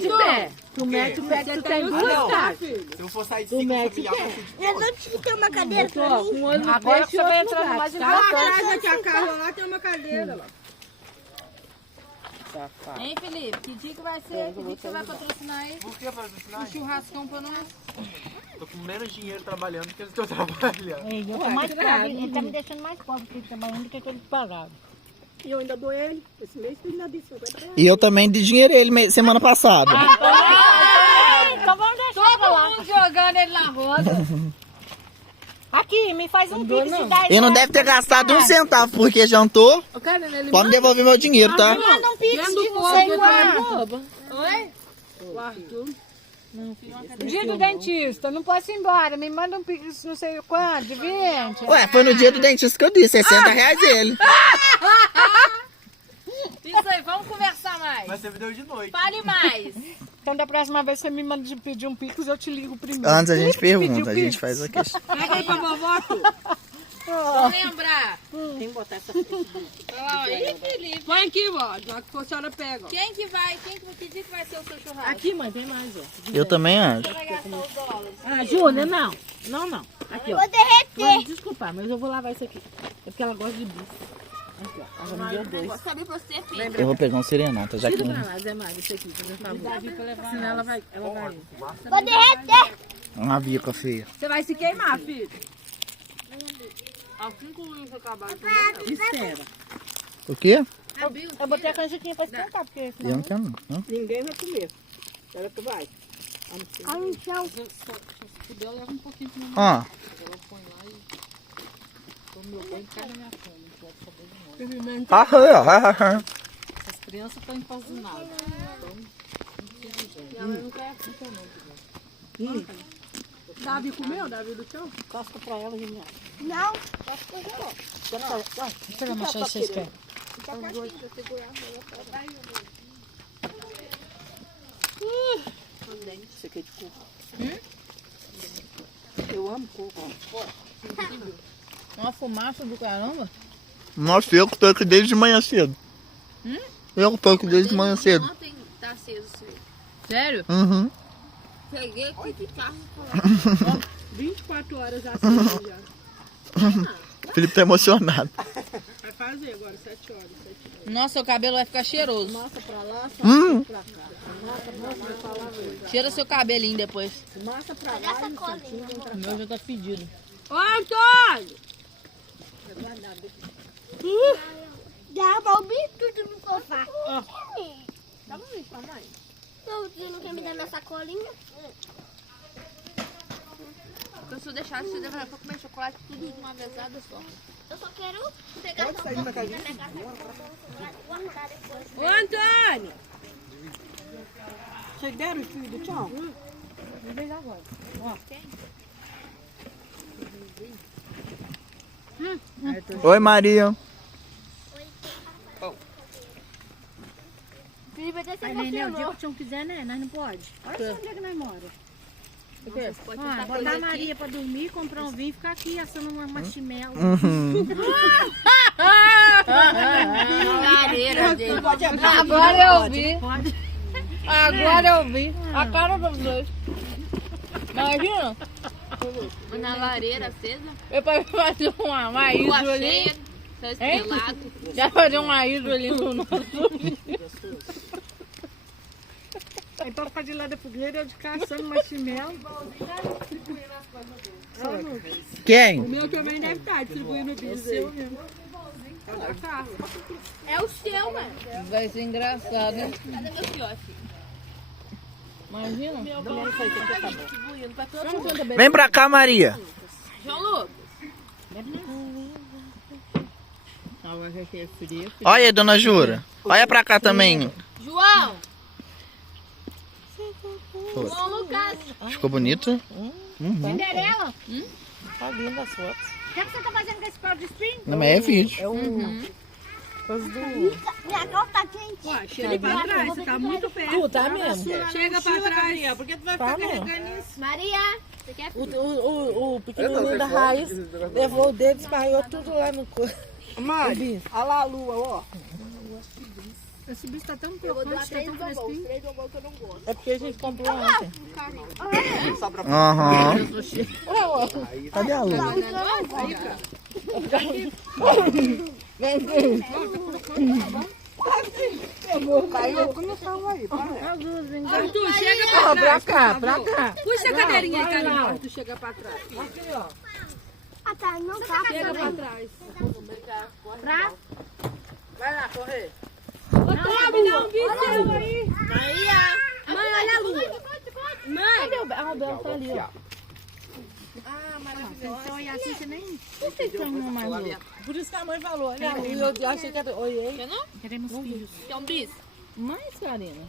de pé. Tu mete o pé que tu tem que gostar. Se eu for sair de cima, eu vou brigar com você. Eu não tinha que ter uma cadeira pra mim. Agora você vai entrando mais em Atrás aqui a Carla lá tem uma cadeira lá. Hein, Felipe? Que dia que vai ser? Que dia que você vai patrocinar aí? Por que patrocinar? Um churrascão pra nós? Tô com menos dinheiro trabalhando do que eu estou trabalhando. Ei, eu tô mais pobre, ele tá me deixando mais pobre que ele trabalhando do que ele pagava. E eu ainda dou ele. Esse mês eu ainda dei 50 reais. E eu também desdinheirei ele semana passada. Então vamos deixar pra lá. Todo mundo jogando ele na roda. Aqui, me faz um pix de 10 E não deve ter gastado um centavo porque jantou. Pode me devolver meu dinheiro, tá? Manda um pix de não sei quanto. Oi? O Arthur. Dia do dentista, não posso ir embora. Me manda um pix não sei quanto, de 20. Ué, foi no dia do dentista que eu disse, 60 reais ele. Isso aí, vamos conversar mais. Mas você me deu de noite. Fale mais. Então da próxima vez você me manda de pedir um pix, eu te ligo primeiro. Antes a gente Pediu pergunta, a gente pix. faz a questão. Pega aí pra vovó, Arthur. Vou lembrar. Tem que botar essa Ó, Ih, Felipe. Põe aqui, ó. Já que for, a senhora pega. Ó. Quem que vai? Que dia que vai ser o seu churrasco? Aqui, mãe, tem mais, ó. Eu também acho. Você vai gastar os dólares. Ah, Júlia, não. Não. Aqui, ó. Vou derreter. Mãe, desculpa, mas eu vou lavar isso aqui. É porque ela gosta de bife. Aqui, ó. Ela me deu dois. Vou saber pra você, filho. Eu vou pegar um serenata, já que... Tira pra lá, Zé Mário, isso aqui, por favor. Senão ela vai... Vou derreter. Uma bica feia. Você vai se queimar, filho. Assim que o Luiz acabar de comer, Espera. O quê? Eu botei a canjiquinha pra esquentar, porque... Eu não quero não. Ninguém vai comer. Espera que vai. Olha o chão. se puder, leva um pouquinho pra minha mãe. Ó, Ela põe lá e toma meu banho e cai na minha fome. Não pode saber de nada. Pimenta. As crianças estão empazinadas. Então, não quer Davi comeu? Davi do chão? Costa pra ela, Juliana. Não, já congelou. Deixa eu mostrar se vocês querem. Fica quietinho, vou segurar. Vai, Isso aqui é de coco. Eu amo coco. uma fumaça do caramba. nossa, eu que tô aqui desde de manhã cedo. Eu que tô aqui desde de manhã cedo. Ontem tá aceso isso aí. Sério? Uhum. Cheguei aqui de carro. 24 horas assim já. Felipe tá emocionado. Vai fazer agora, 7 horas. 7 horas. Nossa, seu cabelo vai ficar cheiroso. Massa pra lá, Hum. pra cá. Cheira seu cabelinho depois. Massa pra Olha lá essa e um colinha. centímetro. O meu já tá pedido. Ô, Antônio! Dá o bicho tudo no sofá. Dá pra mim, pra mãe. Você não quer me dar minha sacolinha? Porque se eu deixar, você vai comer chocolate tudo de uma vezada só. Eu só quero pegar só um pouquinho da minha casa e guardar depois. Ô, Antônio! Vocês deram os fios do chão? Oi, Maria. Felipe, vai descer Aí, você, Nenê, o dia amor. que o Tião quiser, né? Nós não pode. Olha só onde é que nós moramos. Pode Botar a Maria pra dormir, comprar um vinho e ficar aqui assando uma marshmallow. Lareira dele. Pode abrir. Agora eu vi. Pode. Agora eu vi. A cara dos dois. Imagina? Na lareira acesa. Eu posso fazer uma ídolo ali. Só estrelado. Já fazer uma ídolo ali no nosso. Aí pra ficar de lá da fogueira, eu de cá assando marshmallow. Quem? O meu também deve estar distribuindo o bicho aí. É o seu, mano. Vai ser engraçado, né? Cadê meu fiote? Imagina. Distribuindo pra todo mundo. Vem pra cá, Maria. João Lucas. Agora que é frio. Olha aí, dona Jura. Olha pra cá também. João. Foi. João Lucas. Ficou bonito? Cinderela, Tá linda as fotos. o que você tá fazendo com esse pau de espinho? Não, mas é vídeo. É o... Coisa do... Minha calça tá quente. Ué, chega pra trás, você tá muito perto. Tu, tá mesmo? Chega pra trás. Porque tu vai ficar carregando isso. Maria, você quer? O pequenininho da raiz levou o dedo, esparrou tudo lá no corpo. Mãe, olha lá a lua, ó. Esse bicho tá tão Eu vou doar crocante, tá 3 tão bombons. fresquinho. 3 bombons que eu não gosto. É porque a gente comprou ontem. Aham. Cadê a luz? Arthur, chega Pra cá. Puxa a cadeirinha aí, Carol. Arthur, chega pra trás. Ah, tá. Não tá. Chega pra trás. Vai lá, correr. Me dá um vídeo aí. Mãe, olha a lua. Cadê o Bel? Ah, o Bel tá ali, ó. Se eu olhar assim, você nem... Por que tem uma mais louca? Por isso que a mãe falou, olha, eu achei que era... Olhei. Quer não? Queremos filhos. Quer um bis? Mais, Karina.